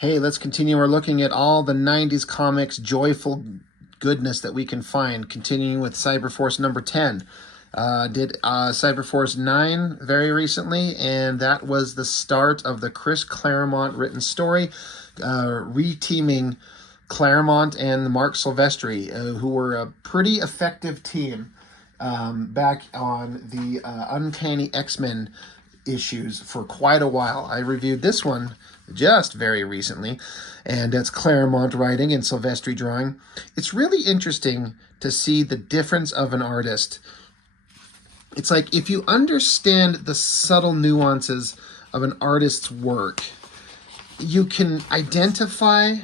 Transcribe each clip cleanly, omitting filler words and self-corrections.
Hey, let's continue our looking at all the 90s comics joyful goodness that we can find, continuing with Cyberforce number 10. Did Cyberforce 9 very recently, and that was the start of the Chris Claremont written story, reteaming Claremont and Mark Silvestri, who were a pretty effective team back on the Uncanny X-Men issues for quite a while. I reviewed this one just very recently, and it's Claremont writing and Silvestri drawing. It's really interesting to see the difference of an artist. It's like if you understand the subtle nuances of an artist's work, you can identify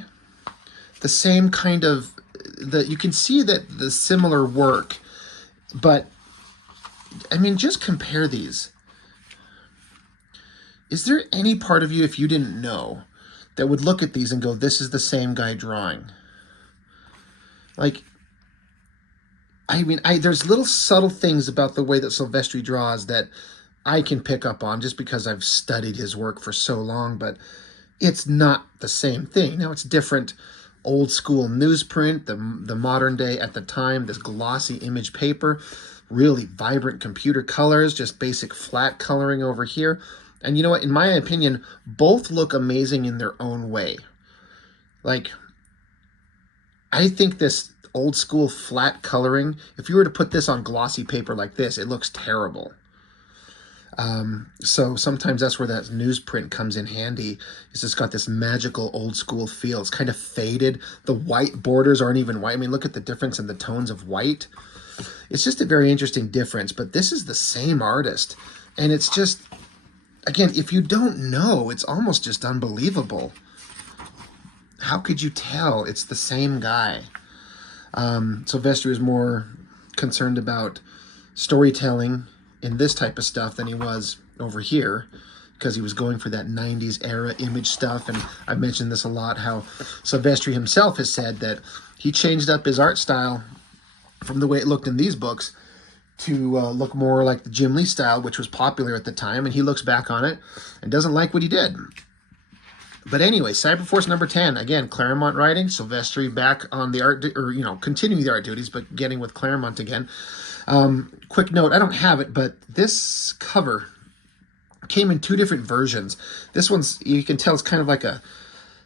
the same kind of you can see that the similar work, but I mean, just compare these. Is there any part of you, if you didn't know, that would look at these and go, this is the same guy drawing? Like, I mean, there's little subtle things about the way that Silvestri draws that I can pick up on just because I've studied his work for so long, but it's not the same thing. Now, it's different. Old school newsprint, the modern day at the time, this glossy image paper, really vibrant computer colors, just basic flat coloring over here. And you know what? In my opinion, both look amazing in their own way. Like, I think this old school flat coloring, if you were to put this on glossy paper like this, it looks terrible. So sometimes that's where that newsprint comes in handy. It's just got this magical old school feel. It's kind of faded. The white borders aren't even white. I mean, look at the difference in the tones of white. It's just a very interesting difference, but this is the same artist. And it's just, again, if you don't know, it's almost just unbelievable. How could you tell it's the same guy? Silvestri is more concerned about storytelling in this type of stuff than he was over here, because he was going for that 90s era image stuff. And I've mentioned this a lot, how Silvestri himself has said that he changed up his art style from the way it looked in these books to look more like the Jim Lee style, which was popular at the time, and he looks back on it and doesn't like what he did. But anyway, Cyberforce number 10, again, Claremont writing, Silvestri back on the art, or, you know, continuing the art duties, but getting with Claremont again. Quick note, I don't have it, but this cover came in two different versions. This one's, you can tell it's kind of like a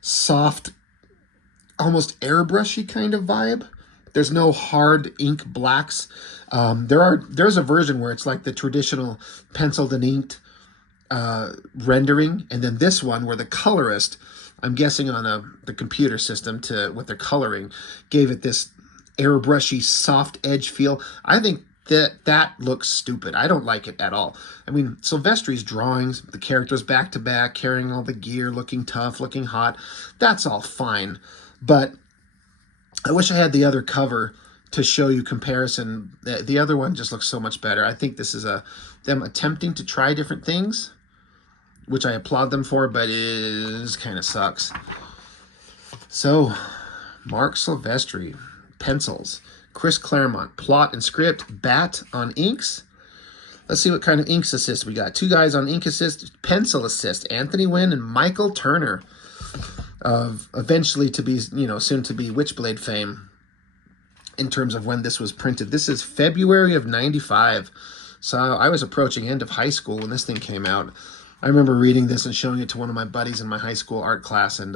soft, almost airbrushy kind of vibe. There's no hard ink blacks. There's a version where it's like the traditional penciled and inked rendering, and then this one where the colorist, I'm guessing on the computer system with their coloring, gave it this airbrushy soft edge feel. I think that looks stupid. I don't like it at all. I mean, Silvestri's drawings, the characters back to back, carrying all the gear, looking tough, looking hot, that's all fine. But I wish I had the other cover to show you comparison. The other one just looks so much better. I think this is them attempting to try different things, which I applaud them for, but it kind of sucks. So, Mark Silvestri, pencils. Chris Claremont, plot and script. Bat on inks. Let's see what kind of inks assist we got. Two guys on ink assist, pencil assist. Anthony Wynn and Michael Turner, of eventually to be, you know, soon to be Witchblade fame in terms of when this was printed. This is February of '95. So I was approaching end of high school when this thing came out. I remember reading this and showing it to one of my buddies in my high school art class, and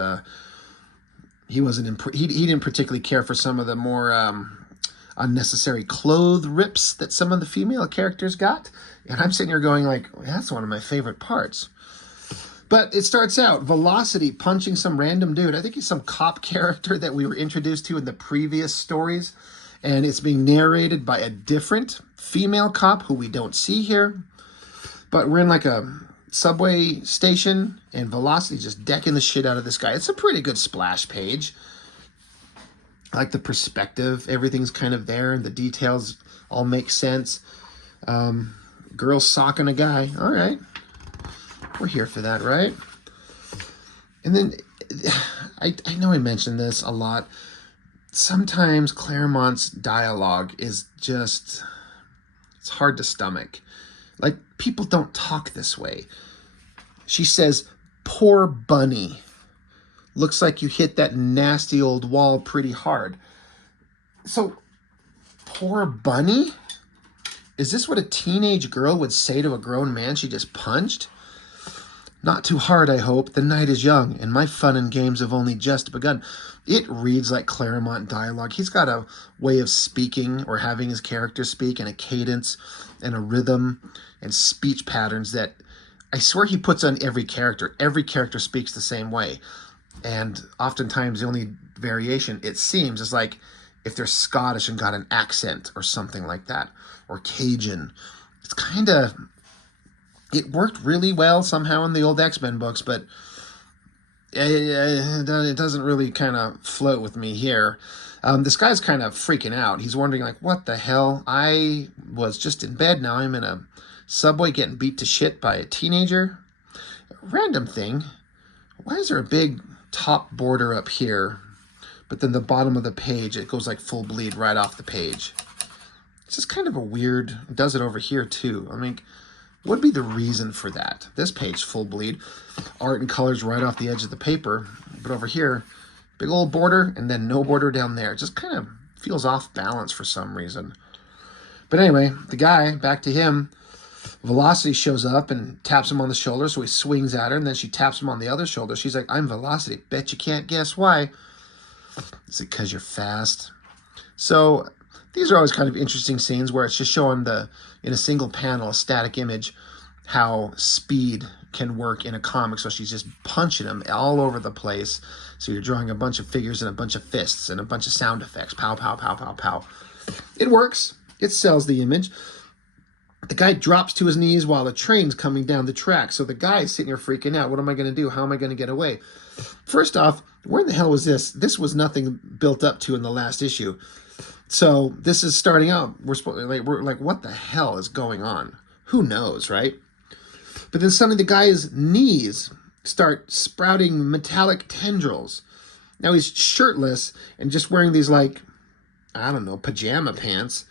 he didn't particularly care for some of the more unnecessary clothes rips that some of the female characters got. And I'm sitting here going like, that's one of my favorite parts. But it starts out, Velocity punching some random dude. I think he's some cop character that we were introduced to in the previous stories. And it's being narrated by a different female cop who we don't see here. But we're in like a subway station, and Velocity just decking the shit out of this guy. It's a pretty good splash page. I like the perspective. Everything's kind of there, and the details all make sense. Girl socking a guy. All right. We're here for that, right? And then, I know I mentioned this a lot. Sometimes Claremont's dialogue is just, it's hard to stomach. Like, people don't talk this way. She says, poor bunny. Looks like you hit that nasty old wall pretty hard. So, poor Bunny? Is this what a teenage girl would say to a grown man she just punched? Not too hard, I hope. The night is young, and my fun and games have only just begun. It reads like Claremont dialogue. He's got a way of speaking or having his character speak and a cadence and a rhythm and speech patterns that I swear he puts on every character. Every character speaks the same way. And oftentimes the only variation, it seems, is like if they're Scottish and got an accent or something like that, or Cajun. It's kind of... It worked really well somehow in the old X-Men books, but it doesn't really kind of float with me here. This guy's kind of freaking out. He's wondering, like, what the hell? I was just in bed. Now I'm in a subway getting beat to shit by a teenager. Random thing. Why is there a big top border up here, but then the bottom of the page, it goes like full bleed right off the page? It's just kind of a weird... It does it over here, too. I mean... What would be the reason for that? This page, full bleed. Art and colors right off the edge of the paper. But over here, big old border and then no border down there. It just kind of feels off balance for some reason. But anyway, the guy, back to him, Velocity shows up and taps him on the shoulder, so he swings at her, and then she taps him on the other shoulder. She's like, I'm Velocity. Bet you can't guess why. Is it because you're fast? So... These are always kind of interesting scenes where it's just showing in a single panel, a static image, how speed can work in a comic. So she's just punching them all over the place. So you're drawing a bunch of figures and a bunch of fists and a bunch of sound effects. Pow, pow, pow, pow, pow. It works. It sells the image. The guy drops to his knees while the train's coming down the track. So the guy's sitting here freaking out. What am I going to do? How am I going to get away? First off, where in the hell was this? This was nothing built up to in the last issue. So this is starting out. We're like, what the hell is going on? Who knows, right? But then suddenly the guy's knees start sprouting metallic tendrils. Now he's shirtless and just wearing these, like, I don't know, pajama pants.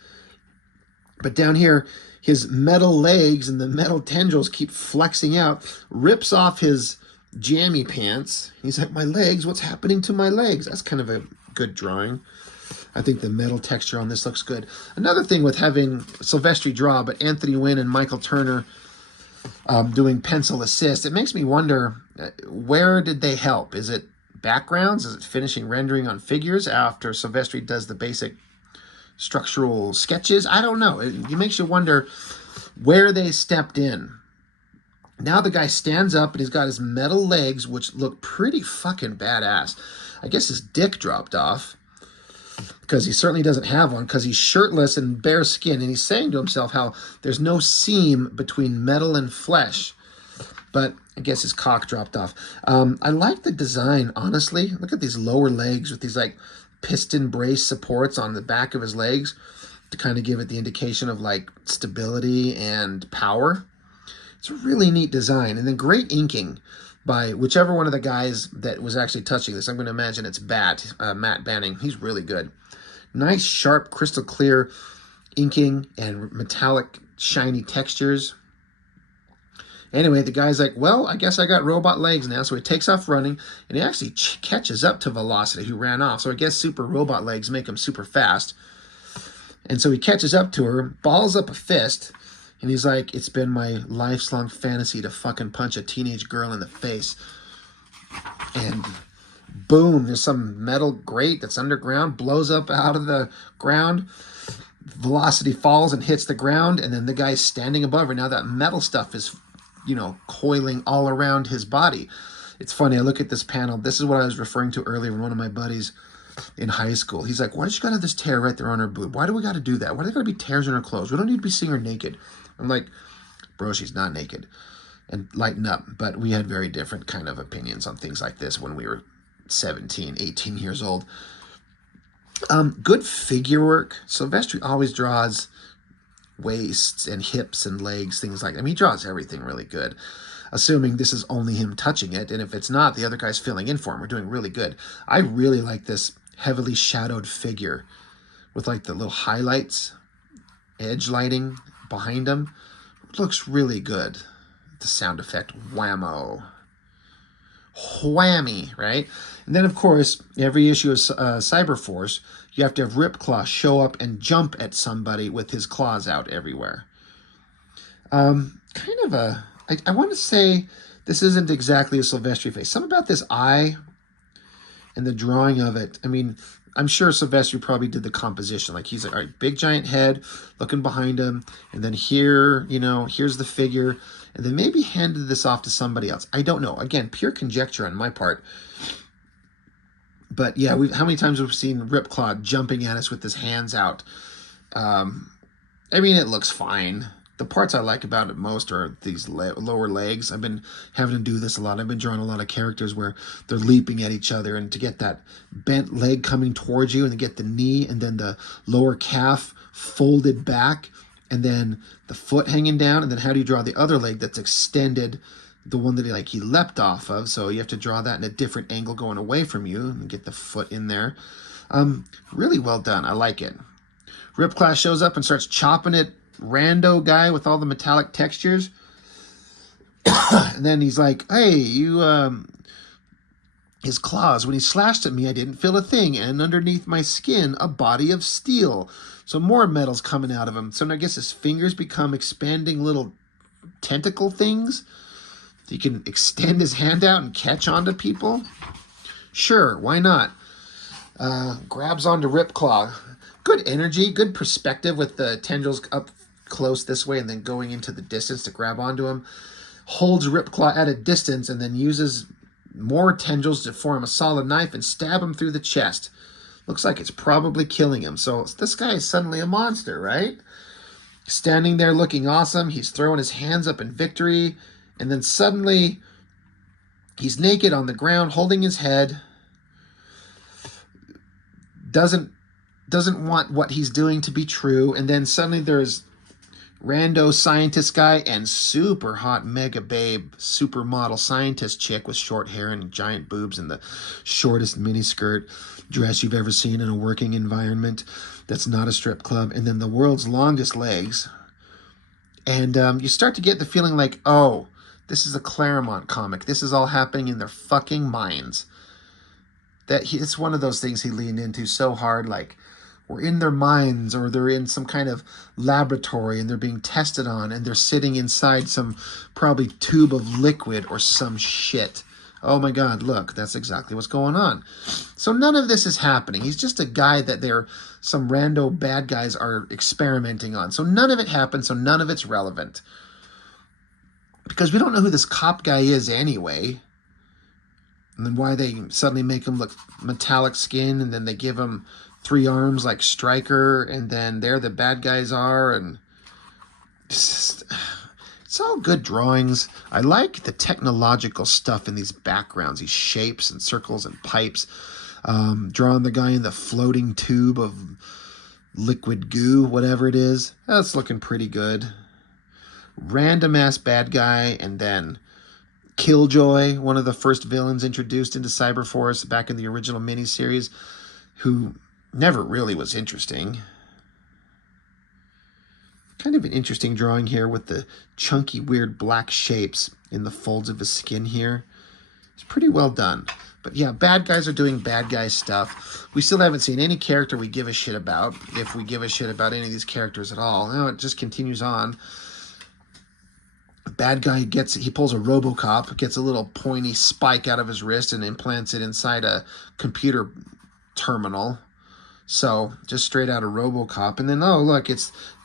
But down here, his metal legs and the metal tendrils keep flexing out, rips off his jammy pants. He's like, my legs, what's happening to my legs? That's kind of a good drawing. I think the metal texture on this looks good. Another thing with having Silvestri draw, but Anthony Wynn and Michael Turner doing pencil assist, it makes me wonder, where did they help? Is it backgrounds? Is it finishing rendering on figures after Silvestri does the basic structural sketches? I don't know. It makes you wonder where they stepped in. Now the guy stands up and he's got his metal legs, which look pretty fucking badass. I guess his dick dropped off, because he certainly doesn't have one, because he's shirtless and bare skin, and he's saying to himself how there's no seam between metal and flesh. But I guess his cock dropped off. I like the design, honestly. Look at these lower legs with these, like, piston brace supports on the back of his legs to kind of give it the indication of, like, stability and power. It's a really neat design. And then great inking by whichever one of the guys that was actually touching this. I'm going to imagine it's Matt Banning. He's really good. Nice, sharp, crystal clear inking and metallic, shiny textures. Anyway, the guy's like, well, I guess I got robot legs now. So he takes off running, and he actually catches up to Velocity, who ran off. So I guess super robot legs make him super fast. And so he catches up to her, balls up a fist, and he's like, it's been my life's long fantasy to fucking punch a teenage girl in the face. And boom, there's some metal grate that's underground, blows up out of the ground. Velocity falls and hits the ground, and then the guy's standing above her. Now that metal stuff is, you know, coiling all around his body. It's funny, I look at this panel. This is what I was referring to earlier when one of my buddies in high school, he's like, why does she gotta have this tear right there on her boob? Why do we gotta do that? Why do there gotta be tears in her clothes? We don't need to be seeing her naked. I'm like, bro, she's not naked. And lighten up. But we had very different kind of opinions on things like this when we were 17, 18 years old. Good figure work. Silvestri always draws waists and hips and legs, things like that. I mean, he draws everything really good, assuming this is only him touching it. And if it's not, the other guy's filling in for him. We're doing really good. I really like this heavily shadowed figure with like the little highlights, edge lighting behind him. It looks really good. The sound effect, whammo. whammy, right? And then, of course, every issue of Cyberforce, you have to have Ripclaw show up and jump at somebody with his claws out everywhere. Kind of a... I want to say this isn't exactly a Silvestri face. Something about this eye and the drawing of it. I mean, I'm sure Silvestri probably did the composition. Like, he's like, all right, big giant head looking behind him. And then here, you know, here's the figure. And then maybe handed this off to somebody else. I don't know. Again, pure conjecture on my part. But yeah, how many times have we seen Ripclaw jumping at us with his hands out? I mean, it looks fine. The parts I like about it most are these lower legs. I've been having to do this a lot. I've been drawing a lot of characters where they're leaping at each other, and to get that bent leg coming towards you, and to get the knee and then the lower calf folded back, and then the foot hanging down, and then how do you draw the other leg that's extended, the one that he leapt off of? So you have to draw that in a different angle going away from you and get the foot in there. Really well done. I like it. Ripclaw shows up and starts chopping it. Rando guy with all the metallic textures. And then he's like, hey, you, his claws, when he slashed at me, I didn't feel a thing. And underneath my skin, a body of steel. So more metal's coming out of him. So I guess his fingers become expanding little tentacle things. He can extend his hand out and catch onto people. Sure, why not? Grabs onto Ripclaw. Good energy, good perspective with the tendrils up close this way and then going into the distance to grab onto him. Holds Ripclaw at a distance and then uses more tendrils to form a solid knife and stab him through the chest. Looks like it's probably killing him. So this guy is suddenly a monster, right? Standing there looking awesome. He's throwing his hands up in victory. And then suddenly he's naked on the ground holding his head. Doesn't want what he's doing to be true. And then suddenly there's rando scientist guy and super hot mega babe supermodel scientist chick with short hair and giant boobs and the shortest miniskirt dress you've ever seen in a working environment that's not a strip club. And then the world's longest legs. And you start to get the feeling like, oh, this is a Claremont comic. This is all happening in their fucking minds. It's one of those things he leaned into so hard, like, we're in their minds, or they're in some kind of laboratory and they're being tested on, and they're sitting inside some probably tube of liquid or some shit. Oh my God, look, that's exactly what's going on. So none of this is happening. He's just a guy that some rando bad guys are experimenting on. So none of it happened, so none of it's relevant. Because we don't know who this cop guy is anyway. And then why they suddenly make him look metallic skin, and then they give him 3 arms like Stryker, and then there the bad guys are, and it's all good drawings. I like the technological stuff in these backgrounds, these shapes and circles and pipes. Drawing the guy in the floating tube of liquid goo, whatever it is. That's looking pretty good. Random ass bad guy, and then Killjoy, one of the first villains introduced into Cyberforce back in the original miniseries, who never really was interesting. Kind of an interesting drawing here with the chunky, weird black shapes in the folds of his skin here. It's pretty well done. But yeah, bad guys are doing bad guy stuff. We still haven't seen any character we give a shit about, if we give a shit about any of these characters at all. No, it just continues on. Bad guy he pulls a RoboCop, gets a little pointy spike out of his wrist and implants it inside a computer terminal. So just straight out of RoboCop. And then, oh, look,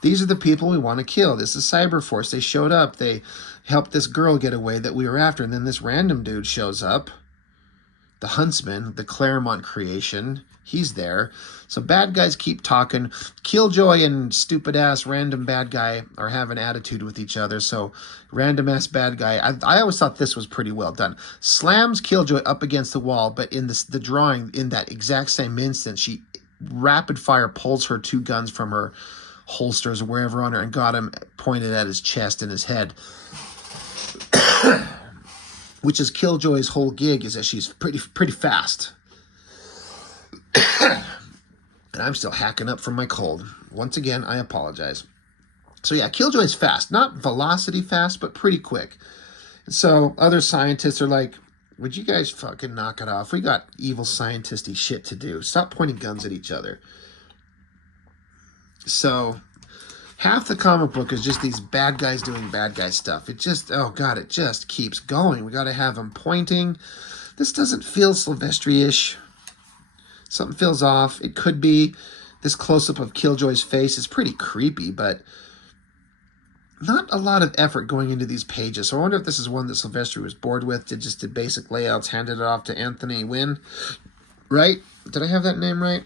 these are the people we want to kill. This is Cyberforce. They showed up. They helped this girl get away that we were after. And then this random dude shows up. The Huntsman, the Claremont creation. He's there. So bad guys keep talking. Killjoy and stupid-ass random bad guy are having attitude with each other. So random-ass bad guy. I always thought this was pretty well done. Slams Killjoy up against the wall, but in the drawing, in that exact same instant, she rapid-fire pulls her 2 guns from her holsters or wherever on her and got him pointed at his chest and his head. Which is Killjoy's whole gig, is that she's pretty fast. And I'm still hacking up from my cold. Once again, I apologize. So yeah, Killjoy's fast. Not velocity fast, but pretty quick. And so other scientists are like, Would you guys fucking knock it off? We got evil scientisty shit to do. Stop pointing guns at each other. So half the comic book is just these bad guys doing bad guy stuff. It just, oh God, it just keeps going. We got to have them pointing. This doesn't feel Silvestri-ish. Something feels off. It could be. This close-up of Killjoy's face is pretty creepy, but not a lot of effort going into these pages. So I wonder if this is one that Silvestri was bored with, did basic layouts, handed it off to Anthony Wynn. Right? Did I have that name right?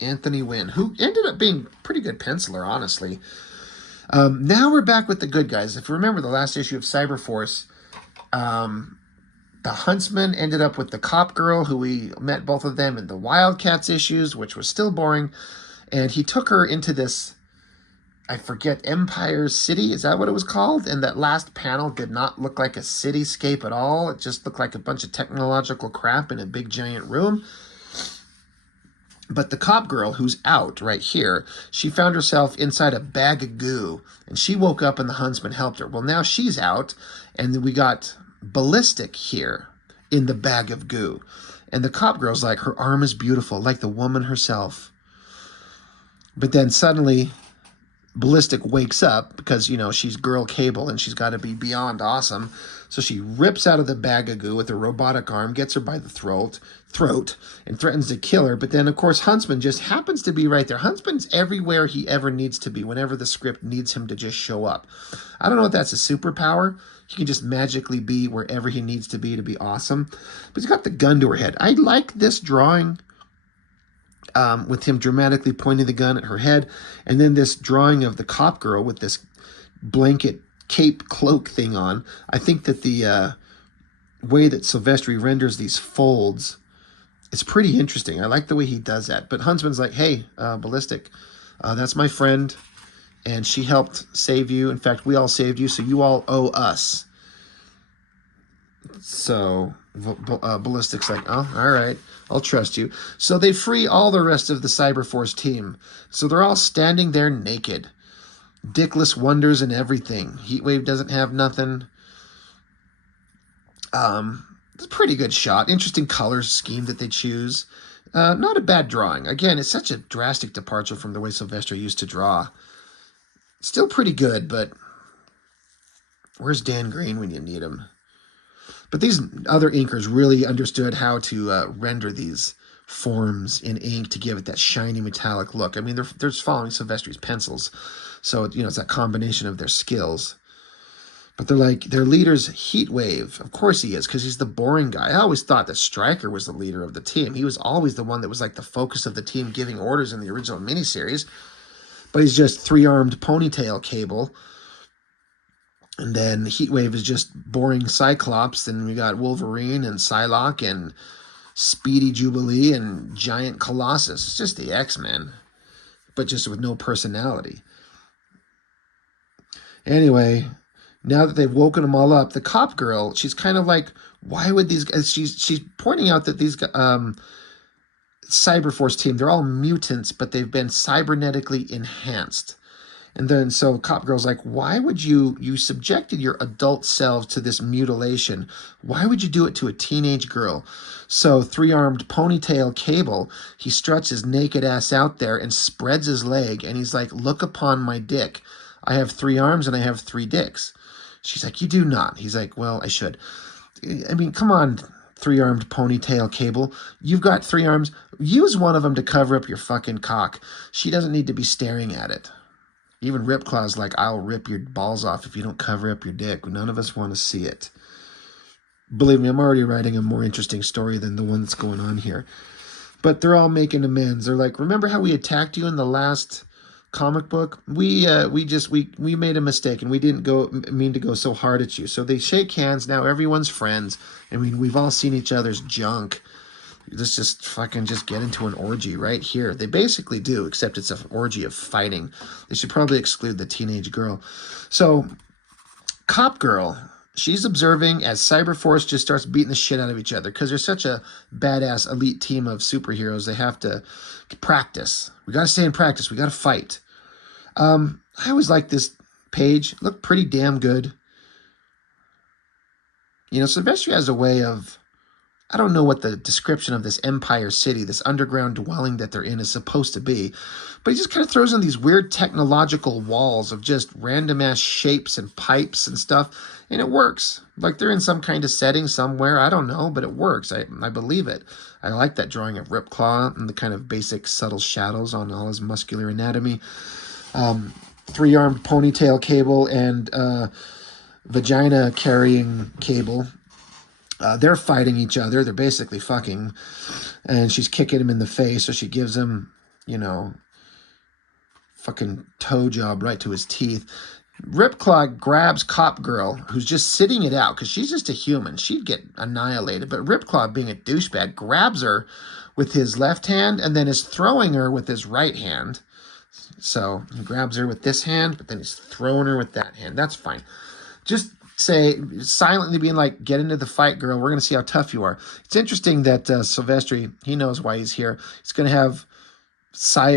Anthony Wynn, who ended up being a pretty good penciler, honestly. Now we're back with the good guys. If you remember the last issue of Cyberforce, the Huntsman ended up with the cop girl, who we met both of them in the Wildcats issues, which was still boring. And he took her into this, I forget, Empire City. Is that what it was called? And that last panel did not look like a cityscape at all. It just looked like a bunch of technological crap in a big giant room. But the cop girl, who's out right here, she found herself inside a bag of goo. And she woke up and the Huntsman helped her. Well, now she's out. And then we got Ballistic here in the bag of goo. And the cop girl's like, her arm is beautiful, like the woman herself. But then suddenly Ballistic wakes up because, you know, she's Girl Cable and she's got to be beyond awesome. So she rips out of the bag of goo with her robotic arm, gets her by the throat, and threatens to kill her. But then, of course, Huntsman just happens to be right there. Huntsman's everywhere he ever needs to be whenever the script needs him to just show up. I don't know if that's a superpower. He can just magically be wherever he needs to be awesome. But he's got the gun to her head. I like this drawing with him dramatically pointing the gun at her head. And then this drawing of the cop girl with this blanket cape cloak thing on. I think that the way that Silvestri renders these folds is pretty interesting. I like the way he does that. But Huntsman's like, hey, Ballistic, that's my friend. And she helped save you. In fact, we all saved you, so you all owe us. So Ballistic's like, oh, all right, I'll trust you. So they free all the rest of the Cyberforce team. So they're all standing there naked. Dickless wonders and everything. Heatwave doesn't have nothing. It's a pretty good shot. Interesting color scheme that they choose. Not a bad drawing. Again, it's such a drastic departure from the way Silvestri used to draw. Still pretty good, but where's Dan Green when you need him? But these other inkers really understood how to render these forms in ink to give it that shiny metallic look. I mean, they're just following Silvestri's pencils. So, you know, it's that combination of their skills. But they're like, their leader's Heatwave. Of course he is, because he's the boring guy. I always thought that Stryker was the leader of the team. He was always the one that was like the focus of the team giving orders in the original miniseries. But he's just three-armed ponytail Cable. And then Heatwave is just boring Cyclops. Then we got Wolverine and Psylocke and Speedy Jubilee and Giant Colossus. It's just the X-Men, but just with no personality. Anyway, now that they've woken them all up, the cop girl, she's kind of like, why would these guys... She's pointing out that these Cyberforce team, they're all mutants, but they've been cybernetically enhanced. And then so Cop Girl's like, why would you subjected your adult selves to this mutilation? Why would you do it to a teenage girl? So three-armed ponytail Cable, he struts his naked ass out there and spreads his leg, and he's like, look upon my dick. I have 3 arms and I have 3 dicks. She's like, you do not. He's like, well, I should. I mean, come on, three-armed ponytail Cable. You've got 3 arms. Use one of them to cover up your fucking cock. She doesn't need to be staring at it. Even Ripclaw's like, I'll rip your balls off if you don't cover up your dick. None of us want to see it. Believe me, I'm already writing a more interesting story than the one that's going on here. But they're all making amends. They're like, remember how we attacked you in the last comic book? We made a mistake and we didn't mean to go so hard at you. So they shake hands. Now everyone's friends. I mean, we've all seen each other's junk. Let's just fucking just get into an orgy right here. They basically do, except it's an orgy of fighting. They should probably exclude the teenage girl. So, Cop Girl, she's observing as Cyberforce just starts beating the shit out of each other because they're such a badass elite team of superheroes. They have to practice. We got to stay in practice. We got to fight. I always like this page. It looked pretty damn good. You know, Silvestri has a way of, I don't know what the description of this Empire City, this underground dwelling that they're in, is supposed to be, but he just kind of throws in these weird technological walls of just random ass shapes and pipes and stuff, and it works. Like they're in some kind of setting somewhere, I don't know, but it works. I believe it. I like that drawing of Ripclaw and the kind of basic subtle shadows on all his muscular anatomy. Three-armed ponytail cable and vagina carrying cable. They're fighting each other. They're basically fucking. And she's kicking him in the face, so she gives him, you know, fucking toe job right to his teeth. Ripclaw grabs Cop Girl, who's just sitting it out, because she's just a human. She'd get annihilated. But Ripclaw, being a douchebag, grabs her with his left hand and then is throwing her with his right hand. So he grabs her with this hand, but then he's throwing her with that hand. That's fine. Just say, silently being like, get into the fight, girl. We're going to see how tough you are. It's interesting that Silvestri, he knows why he's here. He's going to have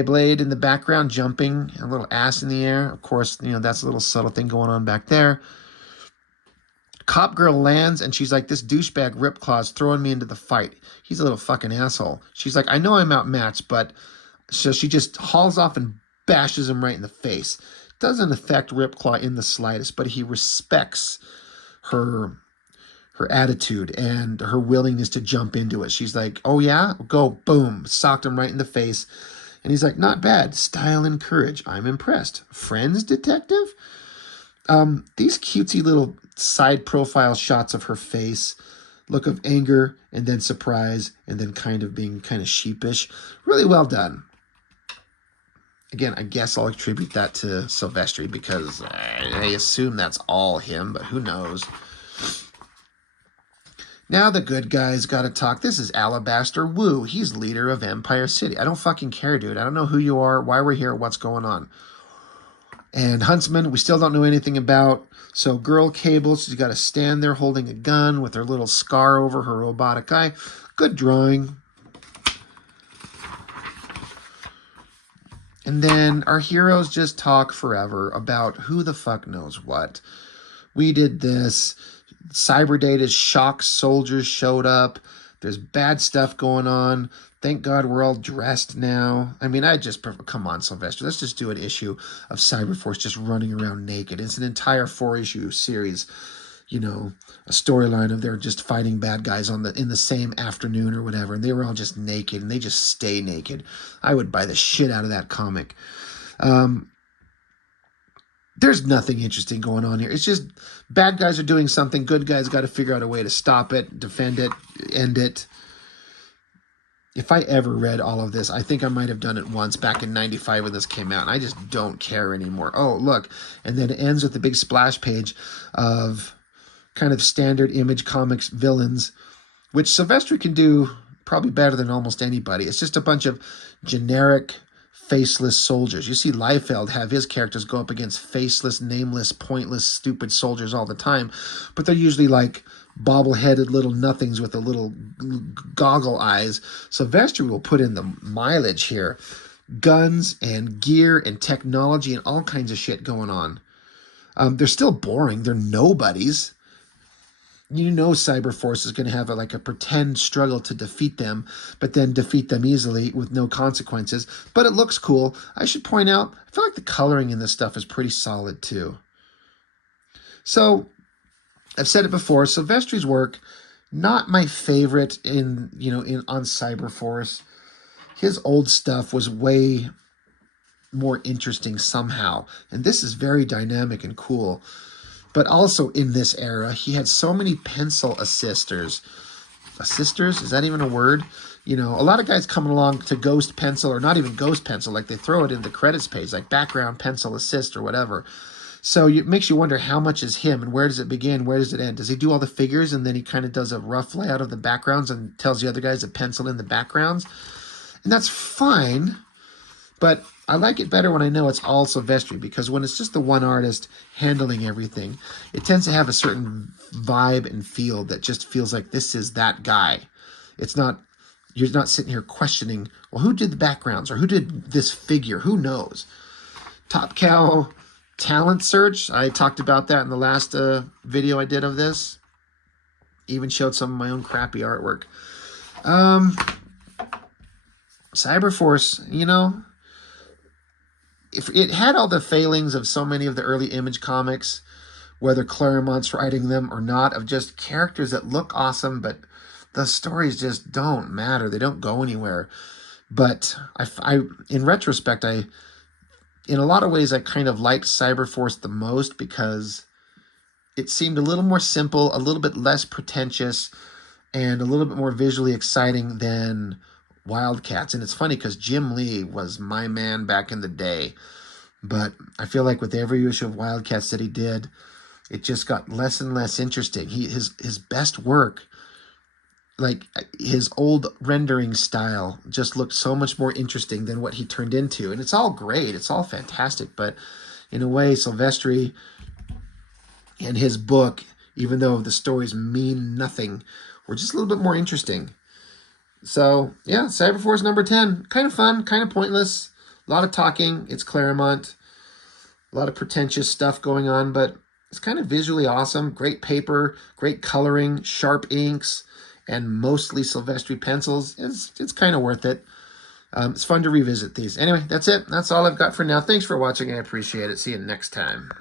Blade in the background jumping, a little ass in the air. Of course, you know, that's a little subtle thing going on back there. Cop Girl lands, and she's like, this douchebag Ripclaw's throwing me into the fight. He's a little fucking asshole. She's like, I know I'm outmatched, but... So she just hauls off and bashes him right in the face. Doesn't affect Ripclaw in the slightest, but he respects her attitude and her willingness to jump into it. She's like, oh yeah? Go, boom. Socked him right in the face. And he's like, not bad. Style and courage. I'm impressed. Friends, detective? These cutesy little side profile shots of her face, look of anger and then surprise and then kind of being kind of sheepish. Really well done. Again, I guess I'll attribute that to Silvestri because I assume that's all him, but who knows. Now the good guys gotta talk. This is Alabaster Wu. He's leader of Empire City. I don't fucking care, dude. I don't know who you are, why we're here, what's going on. And Huntsman, we still don't know anything about. So Girl Cable, she's got to stand there holding a gun with her little scar over her robotic eye. Good drawing. And then our heroes just talk forever about who the fuck knows what. We did this. Cyberdata's shock soldiers showed up. There's bad stuff going on. Thank God we're all dressed now. I mean, come on, Silvestri. Let's just do an issue of Cyberforce just running around naked. It's an entire 4-issue series, you know, a storyline of they're just fighting bad guys in the same afternoon or whatever, and they were all just naked, and they just stay naked. I would buy the shit out of that comic. There's nothing interesting going on here. It's just bad guys are doing something. Good guys got to figure out a way to stop it, defend it, end it. If I ever read all of this, I think I might have done it once back in 95 when this came out. And I just don't care anymore. Oh, look. And then it ends with the big splash page of kind of standard Image Comics villains, which Silvestri can do probably better than almost anybody. It's just a bunch of generic, faceless soldiers. You see Liefeld have his characters go up against faceless, nameless, pointless, stupid soldiers all the time. But they're usually like bobble-headed little nothings with the little goggle eyes. Silvestri will put in the mileage here. Guns and gear and technology and all kinds of shit going on. They're still boring. They're nobodies. You know Cyberforce is going to have a pretend struggle to defeat them, but then defeat them easily with no consequences. But it looks cool. I should point out, I feel like the coloring in this stuff is pretty solid too. So, I've said it before, Silvestri's work, not my favorite on Cyberforce. His old stuff was way more interesting somehow. And this is very dynamic and cool. But also in this era, he had so many pencil assisters. Assisters? Is that even a word? You know, a lot of guys coming along to ghost pencil, or not even ghost pencil, like they throw it in the credits page, like background pencil assist or whatever. So it makes you wonder how much is him and where does it begin, where does it end? Does he do all the figures and then he kind of does a rough layout of the backgrounds and tells the other guys to pencil in the backgrounds? And that's fine, but I like it better when I know it's all Silvestri, because when it's just the one artist handling everything, it tends to have a certain vibe and feel that just feels like this is that guy. It's not, you're not sitting here questioning, well, who did the backgrounds or who did this figure? Who knows? Top Cow talent search. I talked about that in the last video I did of this. even showed some of my own crappy artwork. Um, Cyberforce, you know, if it had all the failings of so many of the early Image comics, whether Claremont's writing them or not, of just characters that look awesome, but the stories just don't matter. They don't go anywhere. But in retrospect, in a lot of ways, I kind of liked Cyberforce the most because it seemed a little more simple, a little bit less pretentious, and a little bit more visually exciting than Wildcats. And it's funny because Jim Lee was my man back in the day. But I feel like with every issue of Wildcats that he did, it just got less and less interesting. His best work, like his old rendering style, just looked so much more interesting than what he turned into. And it's all great. It's all fantastic. But in a way, Silvestri and his book, even though the stories mean nothing, were just a little bit more interesting. So, yeah, Cyberforce number 10. Kind of fun, kind of pointless. A lot of talking. It's Claremont. A lot of pretentious stuff going on, but it's kind of visually awesome. Great paper, great coloring, sharp inks, and mostly Silvestri pencils. It's kind of worth it. It's fun to revisit these. Anyway, that's it. That's all I've got for now. Thanks for watching. I appreciate it. See you next time.